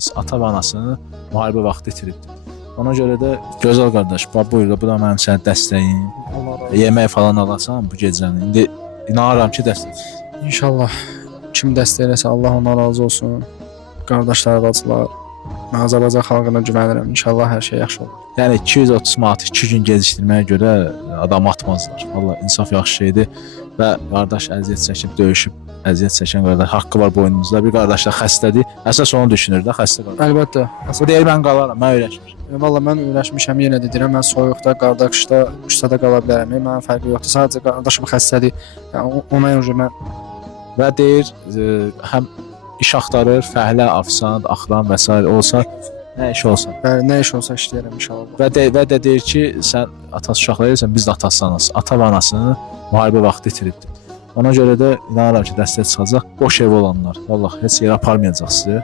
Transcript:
anası, ata və anasını müharibə vaxtı itiribdir. Ona görə də gözəl qardaş, buyur, bu da mənim sənə dəstəyim. Yemək falan alasan bu gecəni. İndi inanıram ki, dəstək. İnşallah kim dəstək eləsə Allah ondan razı olsun. Qardaşlar, bacılar, mən Azərbaycan xalqına güvənirəm. İnşallah hər şey yaxşı olur. Yəni 230 manat 2 gün gecikdirməyə görə adam atmazlar. Vallahi insaf yaxşı şeydir və qardaş əziyyət çəkib döyüşüb, əziyyət çəkən qardaş haqqı var boynunuzda. Bir qardaş da xəstədir. Əsas onu düşünür də, xəstə qardaş. Əlbəttə. Bu deyir mən qalaram, mən öyrəşmişəm. Vallahi mən öyrəşmişəm, yenə də deyirəm, mən soyuqda, qarda, qışda, qışda da qala bilərəm. Mənim fərqi yoxdur. Sadəcə qardaşım xəstədir. Yəni ona görə mən Və deyir, həm iş axtarır, fəhlə, afisant, axran və s. olsa, nə iş olsa. bəli, nə iş olsa işləyərəm inşallah. Və də deyir ki, sən atası uşaqları deyirsən, biz də atası anası, ata və anasını müharibə vaxtı itiribdir. Ona görə də inanıram ki, dəstək çıxacaq. Boş ev olanlar, vallahi heç yerə aparmayacaq sizi.